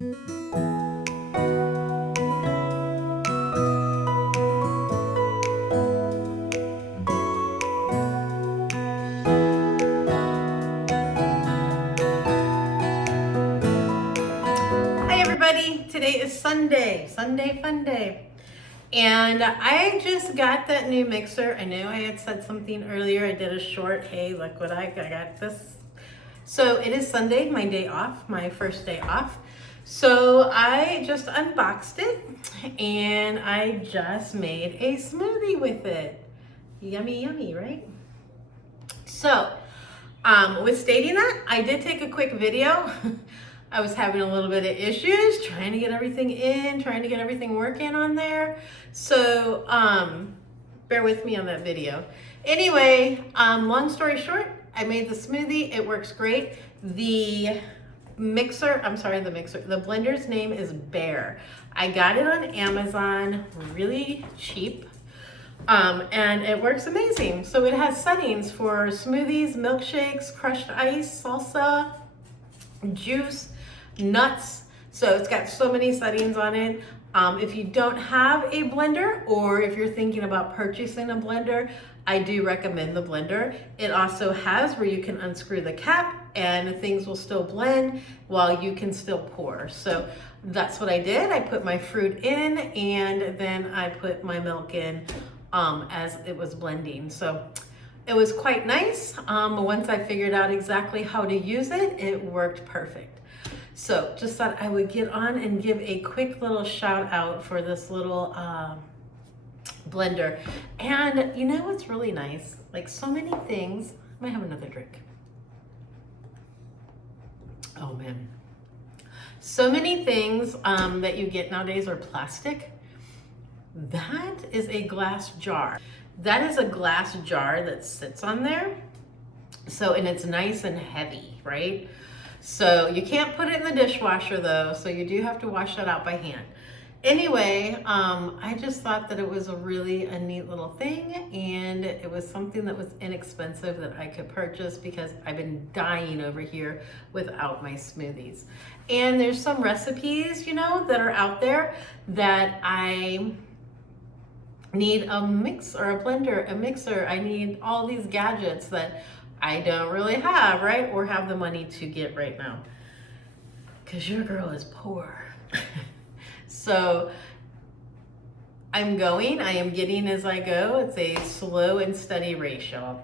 Hi everybody, today is Sunday fun day. And I just got that new mixer. I know I had said something earlier. I did a short, hey, look what I got this. So it is Sunday, my day off, my first day off. So I just unboxed it and I just made a smoothie with it. Yummy, yummy, right? So, with stating that, I did take a quick video. I was having a little bit of issues trying to get everything in, trying to get everything working on there. So, bear with me on that video. Anyway, long story short, I made the smoothie. It works great. The blender's name is Bear. I got it on Amazon, really cheap. And it works amazing. So it has settings for smoothies, milkshakes, crushed ice, salsa, juice, nuts. So it's got so many settings on it. If you don't have a blender, or if you're thinking about purchasing a blender, I do recommend the blender. It also has where you can unscrew the cap and things will still blend while you can still pour. So that's what I did. I put my fruit in and then I put my milk in as it was blending. So it was quite nice. Once I figured out exactly how to use it, it worked perfect. So just thought I would get on and give a quick little shout out for this little blender. And you know what's really nice? Like so many things, I might have another drink. Oh man. So many things that you get nowadays are plastic. That is a glass jar. That is a glass jar that sits on there. So, and it's nice and heavy, right? So you can't put it in the dishwasher though, so you do have to wash that out by hand. Anyway, I just thought that it was a neat little thing, and it was something that was inexpensive that I could purchase because I've been dying over here without my smoothies. And there's some recipes, you know, that are out there that I need a mix or a blender, a mixer. I need all these gadgets that I don't really have, right? Or have the money to get right now. Because your girl is poor. So I am getting as I go. It's a slow and steady ratio.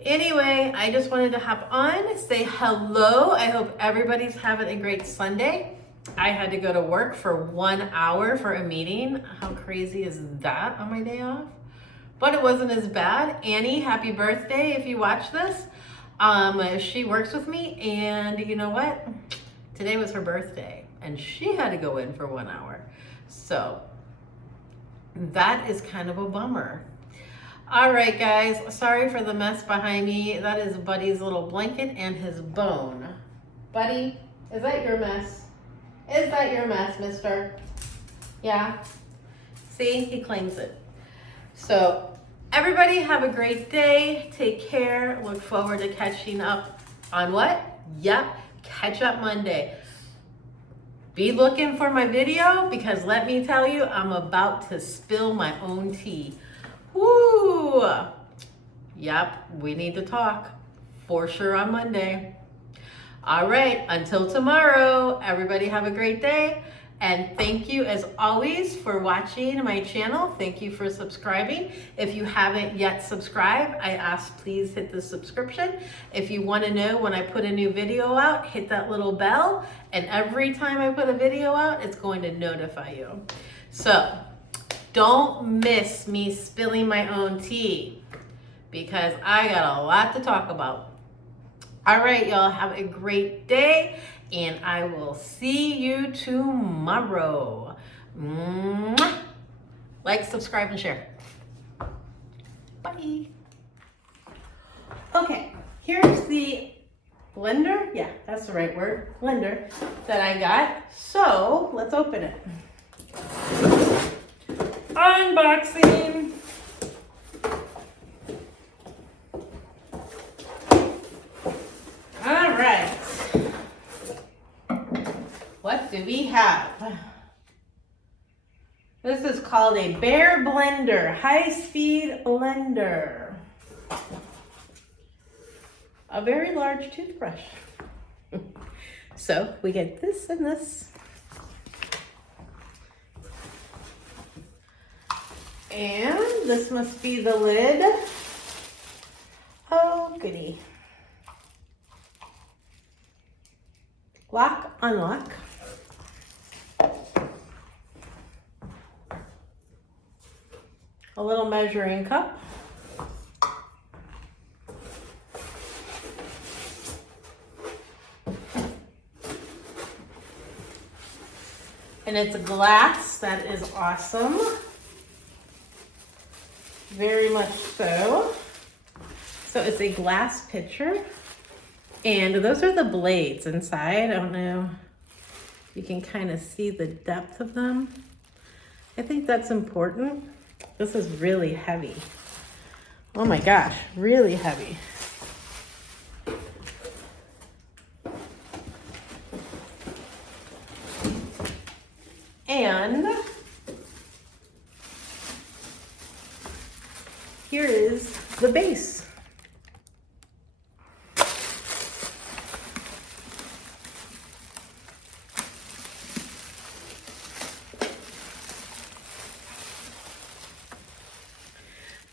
Anyway, I just wanted to hop on, say hello. I hope everybody's having a great Sunday. I had to go to work for 1 hour for a meeting. How crazy is that on my day off? But it wasn't as bad. Annie, happy birthday if you watch this. She works with me, and you know what? Today was her birthday and she had to go in for 1 hour. So that is kind of a bummer. All right, guys, sorry for the mess behind me. That is Buddy's little blanket and his bone. Buddy, is that your mess? Is that your mess, mister? Yeah? See, he claims it. So everybody have a great day. Take care. Look forward to catching up on what? Yep, catch up Monday. Be looking for my video because let me tell you, I'm about to spill my own tea. Woo! Yep, we need to talk for sure on Monday. All right, until tomorrow, everybody have a great day. And thank you as always for watching my channel. Thank you for subscribing. If you haven't yet subscribed, I ask please hit the subscription. If you want to know when I put a new video out, hit that little bell. And every time I put a video out, it's going to notify you. So don't miss me spilling my own tea because I got a lot to talk about. All right, y'all, have a great day, and I will see you tomorrow. Mwah. Like, subscribe, and share. Bye. Okay, here's the blender. Yeah, that's the right word, blender, that I got. So let's open it. Unboxing. All right. What do we have? This is called a Bear Blender, high-speed blender. A very large toothbrush. So we get this and this. And this must be the lid. Oh, goody. Lock, unlock. A little measuring cup. And it's glass. That is awesome. Very much so. So it's a glass pitcher. And those are the blades inside. I don't know if you can kind of see the depth of them. I think that's important. This is really heavy. Oh my gosh, really heavy. And here is the base.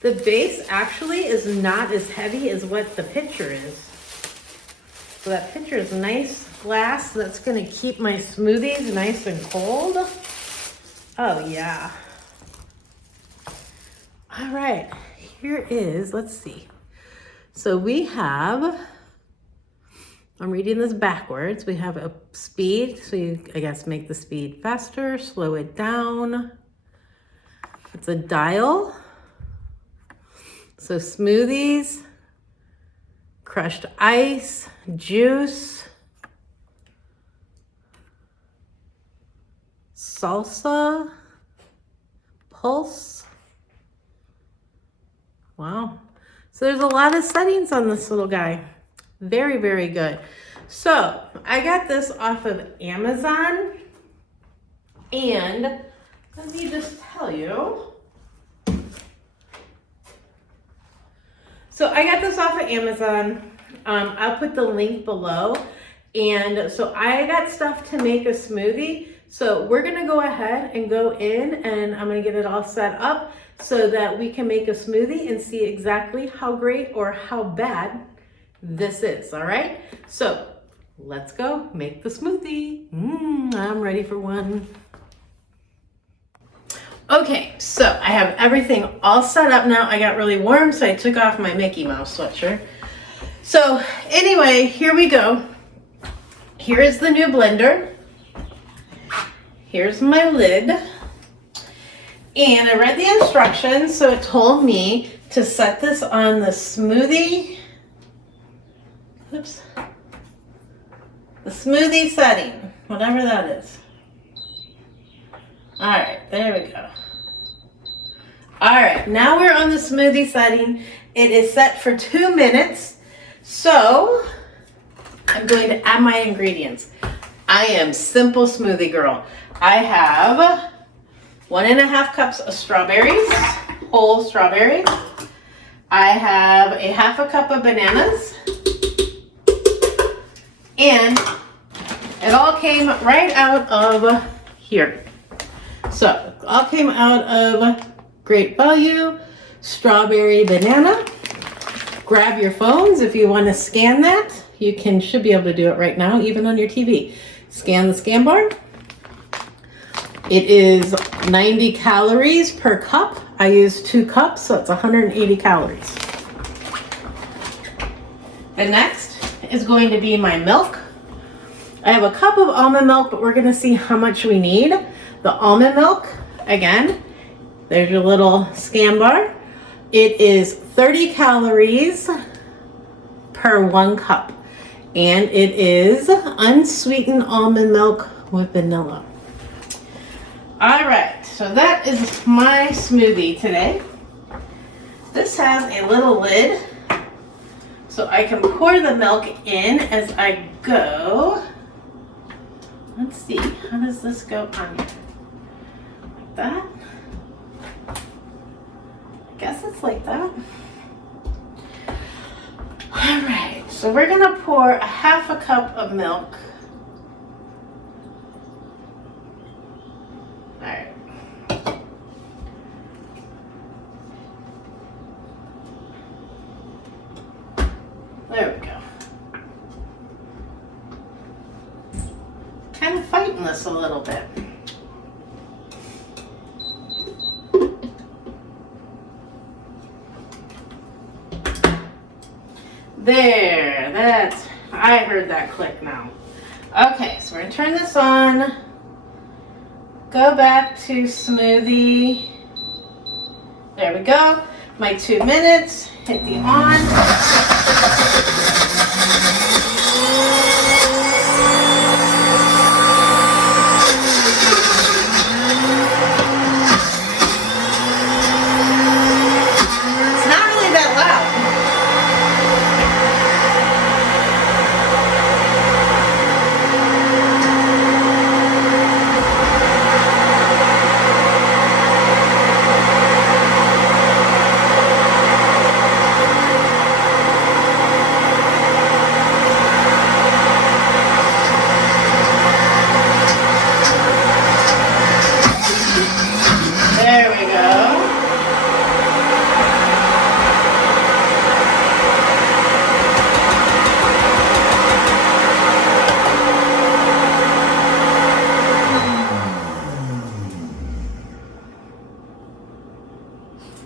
The base actually is not as heavy as what the pitcher is. So that pitcher is nice glass. That's gonna keep my smoothies nice and cold. Oh yeah. All right, here is, let's see. So we have, I'm reading this backwards. We have a speed, so you, I guess, make the speed faster, slow it down. It's a dial. So smoothies, crushed ice, juice, salsa, pulse. Wow. So there's a lot of settings on this little guy. Very, very good. So I got this off of Amazon, and let me just tell you. So I got this off of Amazon. I'll put the link below. And so I got stuff to make a smoothie. So we're gonna go ahead and go in, and I'm gonna get it all set up so that we can make a smoothie and see exactly how great or how bad this is, all right? So let's go make the smoothie. I'm ready for one. Okay, so I have everything all set up now. I got really warm, so I took off my Mickey Mouse sweatshirt. So anyway, here we go. Here is the new blender. Here's my lid. And I read the instructions, so it told me to set this on the smoothie. Oops. The smoothie setting, whatever that is. All right, there we go. All right, now we're on the smoothie setting. It is set for 2 minutes. So I'm going to add my ingredients. I am simple smoothie girl. I have 1.5 cups of strawberries, whole strawberries. I have a 1/2 cup of bananas. And it all came right out of here. So it all came out of Great Value, strawberry banana. Grab your phones if you want to scan that. You should be able to do it right now, even on your TV. Scan the scan bar. It is 90 calories per cup. I use 2 cups, so it's 180 calories. The next is going to be my milk. I have a cup of almond milk, but we're going to see how much we need. The almond milk, again, there's your little scan bar. It is 30 calories per 1 cup. And it is unsweetened almond milk with vanilla. All right, so that is my smoothie today. This has a little lid, so I can pour the milk in as I go. Let's see, how does this go on here? Like that? I guess it's like that. All right, so we're gonna pour a half a cup of milk. All right. There we go. Kind of fighting this a little bit. There, I heard that click now. Okay, so we're gonna turn this on. Go back to smoothie. There we go. My 2 minutes, hit the on. There we go.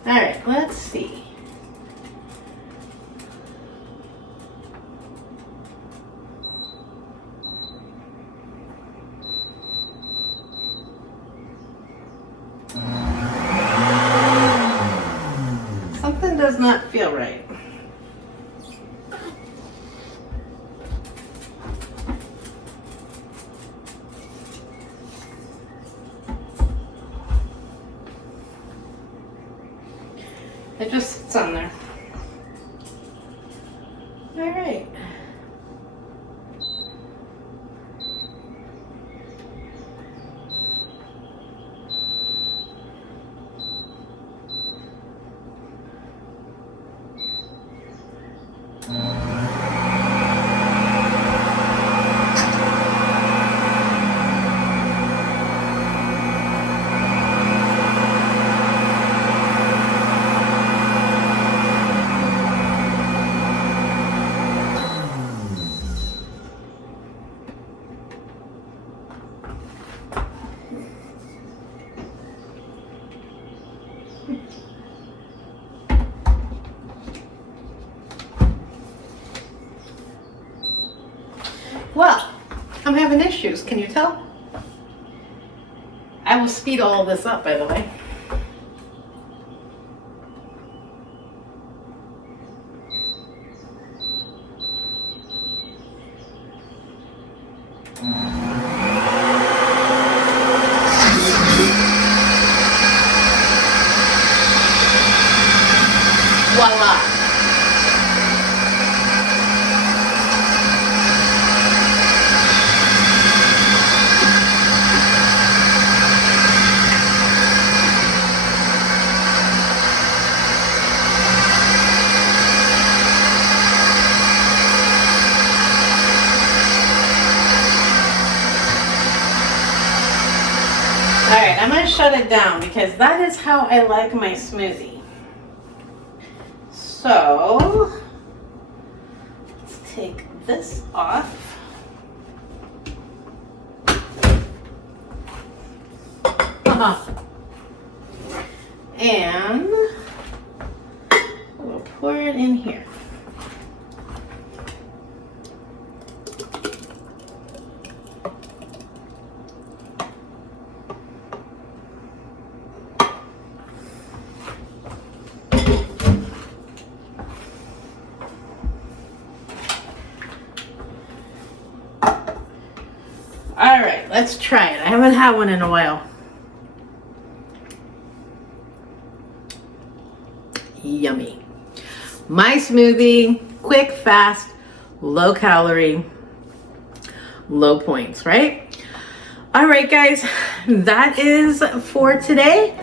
All right, let's see. Something does not feel right. It just sits on there. All right. Well, I'm having issues. Can you tell? I will speed all this up, by the way. Voila. All right, I'm gonna shut it down because that is how I like my smoothie. So, let's take this off. And we'll pour it in here. All right, let's try it. I haven't had one in a while. Yummy. My smoothie, quick, fast, low calorie, low points, right? All right, guys, that is for today.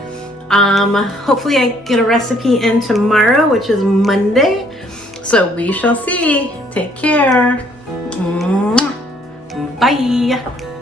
Hopefully I get a recipe in tomorrow, which is Monday. So we shall see. Take care. Bye.